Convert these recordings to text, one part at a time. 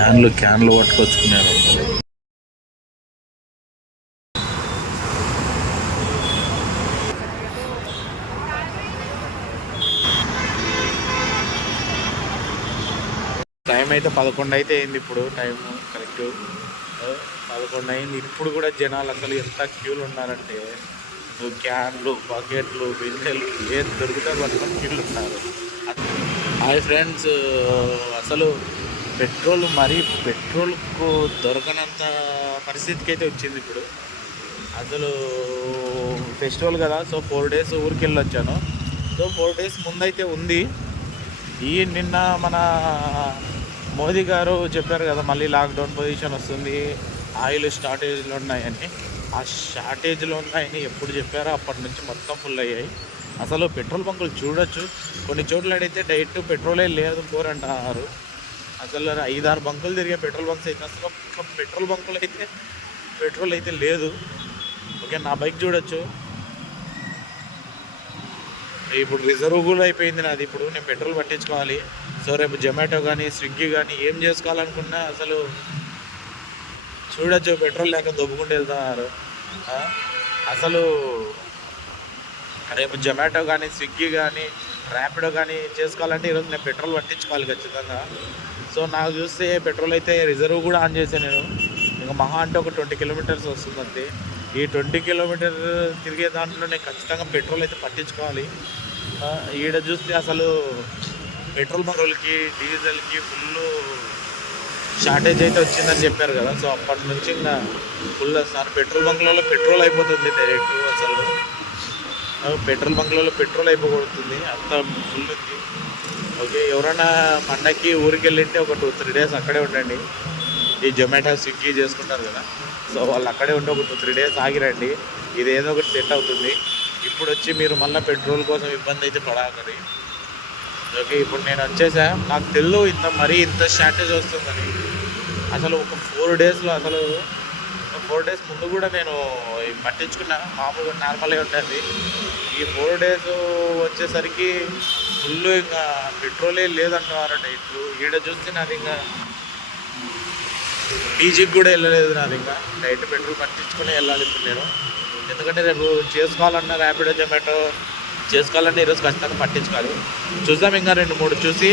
క్యాన్లు పట్టుకొచ్చుకున్నారు. టైం అయితే 11 అయితే అయింది. ఇప్పుడు టైం కరెక్ట్ 11 అయింది. ఇప్పుడు కూడా జనాలు అసలు ఎంత క్యూలు ఉన్నారంటే క్యాన్లు, బకెట్లు, బిందెలు ఏది దొరుకుతారు పట్టుకొని క్యూలు ఉన్నారు. హాయ్ ఫ్రెండ్స్, అసలు పెట్రోల్కు దొరకనంత పరిస్థితికి అయితే వచ్చింది ఇప్పుడు. అసలు ఫెస్టివల్ కదా, సో 4 days ఊరికి వెళ్ళొచ్చాను. సో 4 days ముందైతే ఉంది. నిన్న మన మోదీ గారు చెప్పారు కదా, మళ్ళీ లాక్డౌన్ పొజిషన్ వస్తుంది, ఆయిల్ షార్టేజ్లో ఉన్నాయని. ఆ షార్టేజ్లో ఉన్నాయని ఎప్పుడు చెప్పారో అప్పటి నుంచి మొత్తం ఫుల్ అయ్యాయి. అసలు పెట్రోల్ బంకులు చూడొచ్చు, కొన్ని చోట్ల అడిగితే డైరెక్ట్ పెట్రోలే లేదు అంటున్నారు. అసలు 5-6 బంకులు తిరిగే పెట్రోల్ బంక్స్ అయితే అసలు ఒక్క పెట్రోల్ అయితే లేదు. ఓకే, నా బైక్ చూడొచ్చు, ఇప్పుడు రిజర్వ్ కూడా అయిపోయింది నాది. ఇప్పుడు నేను పెట్రోల్ పట్టించుకోవాలి. సో రేపు జొమాటో కానీ స్విగ్గీ కానీ ఏం చేసుకోవాలనుకున్నా అసలు చూడొచ్చు, పెట్రోల్ లేక దొబ్బుకుంటూ వెళ్తున్నారు. అసలు రేపు జొమాటో కానీ స్విగ్గీ కానీ ర్యాపిడో కానీ చేసుకోవాలంటే ఈరోజు నేను పెట్రోల్ పట్టించుకోవాలి ఖచ్చితంగా. సో నాకు చూస్తే పెట్రోల్ అయితే రిజర్వ్ కూడా ఆన్ చేశాను నేను. ఇంకా మహా అంటే ఒక 20 kilometers వస్తుంది అంతే. ఈ 20 kilometers తిరిగే దాంట్లో నేను ఖచ్చితంగా పెట్రోల్ అయితే పట్టించుకోవాలి. ఈడ చూస్తే అసలు పెట్రోల్ బంకులకి డీజిల్కి ఫుల్ షార్టేజ్ అయితే వచ్చిందని చెప్పారు కదా. సో అప్పటి నుంచి ఇంకా ఫుల్ సార్ పెట్రోల్ బంకులలో పెట్రోల్ అయిపోతుంది డైరెక్ట్. అసలు పెట్రోల్ బంకులలో పెట్రోల్ అయిపోతుంది, అంత ఫుల్ ఉంది. ఓకే, ఎవరైనా పండగకి ఊరికి వెళ్ళింటే ఒక 2-3 days అక్కడే ఉండండి. ఈ జొమాటో స్విగ్గీ చేసుకుంటారు కదా, సో వాళ్ళు అక్కడే ఉండి ఒక 2-3 days ఆగిరండి. ఇది ఏదో ఒకటి సెట్ అవుతుంది. ఇప్పుడు వచ్చి మీరు మళ్ళీ పెట్రోల్ కోసం ఇబ్బంది అయితే పడాలి. ఓకే, ఇప్పుడు నేను వచ్చేసా, నాకు తెలియదు ఇంత షార్టేజ్ వస్తుందని. అసలు ఒక 4 daysలో అసలు 4 days ముందు కూడా నేను పట్టించుకున్నా, మామూలుగా నార్మల్గా ఉంటుంది. ఈ 4 days వచ్చేసరికి ఫుల్ ఇంకా పెట్రోలే లేదంటున్నారు డైట్లు. ఈడ చూస్తే నాది ఇంకా పీజీకి కూడా వెళ్ళలేదు, నాది ఇంకా డైట్ పెట్రోల్ పట్టించుకుని వెళ్ళాలి ఇప్పుడు నేను. ఎందుకంటే రేపు చేసుకోవాలన్నా ర్యాపిడో జొమాటో చేసుకోవాలంటే ఈరోజు ఖచ్చితంగా పట్టించుకోవాలి. చూద్దాం, ఇంకా 2-3 చూసి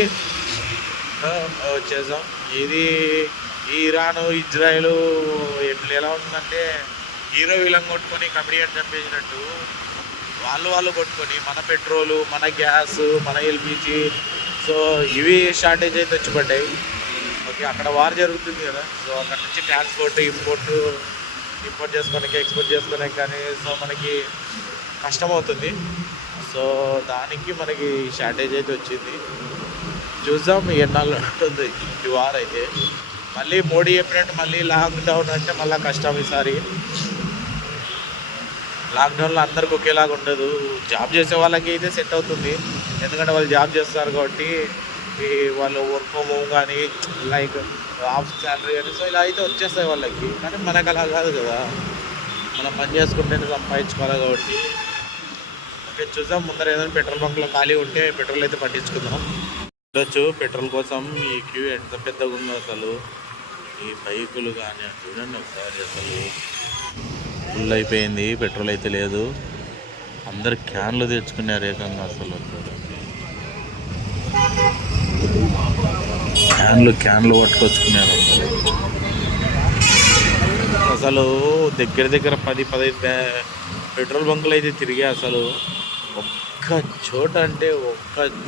వచ్చేద్దాం. ఇది ఇరాను ఇజ్రాయెల్ ఎలా ఉంటుందంటే హీరో విలన్ కొట్టుకొని కమెడియన్ చంపేసినట్టు వాళ్ళు కొట్టుకొని మన పెట్రోలు, మన గ్యాస్, మన ఎల్పిజి, సో ఇవి షార్టేజ్ అయితే వచ్చి పడ్డాయి. ఓకే, అక్కడ వార్ జరుగుతుంది కదా, సో అక్కడ నుంచి ట్రాన్స్పోర్ట్ ఇంపోర్ట్ చేసుకోవడానికి ఎక్స్పోర్ట్ చేసుకోవడానికి కానీ సో మనకి కష్టమవుతుంది. సో దానికి మనకి షార్టేజ్ అయితే వచ్చింది. చూద్దాం ఎన్నాళ్ళు ఉంటుంది ఈ వార్ అయితే. మళ్ళీ మోడీ చెప్పినట్టు మళ్ళీ లాక్డౌన్ అంటే మళ్ళీ కష్టం ఈసారి. లాక్డౌన్లో అందరికి ఒకేలాగా ఉండదు. జాబ్ చేసే వాళ్ళకి అయితే సెట్ అవుతుంది, ఎందుకంటే వాళ్ళు జాబ్ చేస్తారు కాబట్టి వాళ్ళు వర్క్ ఫ్రమ్ హోమ్ కానీ లైక్ హాఫ్ శాలరీ కానీ సో ఇలా అయితే వచ్చేస్తాయి వాళ్ళకి. కానీ మనకు అలా కాదు కదా, మనం పని చేసుకుంటేనే సంపాదించుకోవాలి కాబట్టి. ఓకే, చూద్దాం, ముందర ఏదైనా పెట్రోల్ బంక్లో ఖాళీ ఉంటే పెట్రోల్ అయితే పట్టించుకుందాం. చూడొచ్చు పెట్రోల్ కోసం ఈ క్యూ ఎంత పెద్దగా ఉందో అసలు. ఈ బైకులు కానీ చూడండి ఒకసారి, అసలు ఫుల్ అయిపోయింది, పెట్రోల్ అయితే లేదు. అందరు క్యాన్లు తెచ్చుకున్నారు ఏకంగా. అసలు క్యాన్లు పట్టుకొచ్చుకున్నారు. అసలు దగ్గర 10-15 పెట్రోల్ బంకులు అయితే తిరిగా. అసలు ఒక్క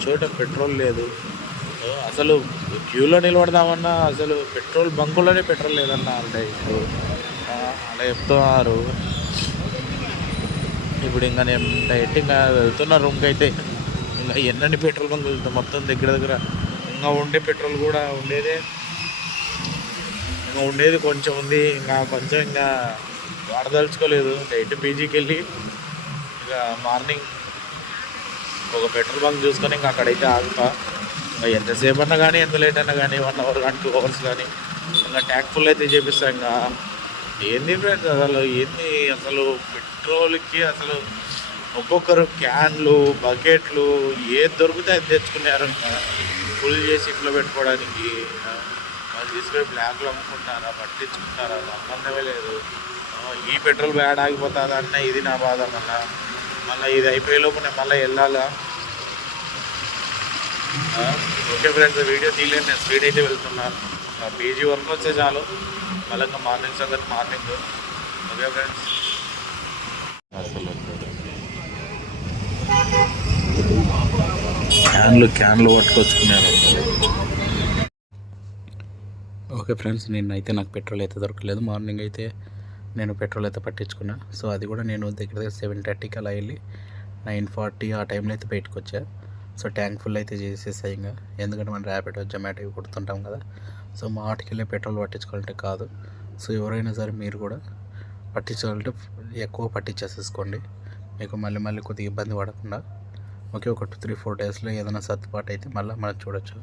చోట పెట్రోల్ లేదు. అసలు క్యూలో నిలబడదామన్నా అసలు పెట్రోల్ బంకులోనే పెట్రోల్ లేదన్నా ఇప్పుడు అలా చెప్తున్నారు. ఇప్పుడు ఇంకా నేను డైరెక్ట్ ఇంకా వెళ్తున్న రూమ్కి అయితే ఇంకా ఎన్నెన్ని పెట్రోల్ బంకులు వెళ్తాం మొత్తం దగ్గర ఇంకా ఉండే పెట్రోల్ కూడా ఉండేది కొంచెం ఉంది, ఇంకా కొంచెం ఇంకా వాడదలుచుకోలేదు. డైరెక్ట్ పీజీకి వెళ్ళి ఇక మార్నింగ్ ఒక పెట్రోల్ బంక్ చూసుకొని ఇంకా అక్కడైతే ఆగుతా. ఎంతసేపు అన్నా కానీ ఎంత లేట్ అయినా కానీ 1 hour కానీ 2 hours కానీ ఇంకా ట్యాంక్ ఫుల్ అయితే చేపిస్తాం. ఇంకా ఏంది ఫ్రెండ్స్ అసలు పెట్రోల్కి అసలు ఒక్కొక్కరు క్యాన్లు, బకెట్లు ఏది దొరికితే అది తెచ్చుకున్నారు ఫుల్ చేసి ఇంట్లో పెట్టుకోవడానికి. అది తీసుకొని బ్లాక్లో అమ్ముకుంటారా, పట్టించుకుంటారా, సంబంధమే లేదు. ఈ పెట్రోల్ బ్యాడ్ ఆగిపోతుంది అన్న, ఇది నా బాధ. మళ్ళీ ఇది అయిపోయే లోపు నేను మళ్ళీ వెళ్ళాలా. ఓకే ఫ్రెండ్స్, వీడియో తీయలేదు, నేను స్పీడ్ అయితే వెళ్తున్నాను. పీజీ వరకు వచ్చే చాలు, మళ్ళీ ఇంకా మార్నింగ్ సంగతి మార్నింగ్. ఓకే ఫ్రెండ్స్, అసలు క్యాన్లు పట్టుకొచ్చుకున్నాను. ఓకే ఫ్రెండ్స్, నిన్నైతే నాకు పెట్రోల్ అయితే దొరకలేదు. మార్నింగ్ అయితే నేను పెట్రోల్ అయితే పట్టించుకున్నా. సో అది కూడా నేను దగ్గర 7:30కి అలా వెళ్ళి 9:40 ఆ టైంలో అయితే బయటకు వచ్చా. సో ట్యాంక్ ఫుల్ అయితే చేసేసాయి ఇంకా, ఎందుకంటే మనం ర్యాపిడో జొమాటో ఇవి కొడుతుంటాం కదా. సో మా ఆటకెళ్ళే పెట్రోల్ పట్టించుకోవాలంటే కాదు. సో ఎవరైనా సరే మీరు కూడా పట్టించాలంటే ఎక్కువ పట్టించేసేసుకోండి, మీకు మళ్ళీ కొద్దిగా ఇబ్బంది పడకుండా. ఓకే, ఒక 2-3-4 డేస్లో ఏదైనా సర్దుబాటు అయితే మళ్ళీ మనం చూడొచ్చు.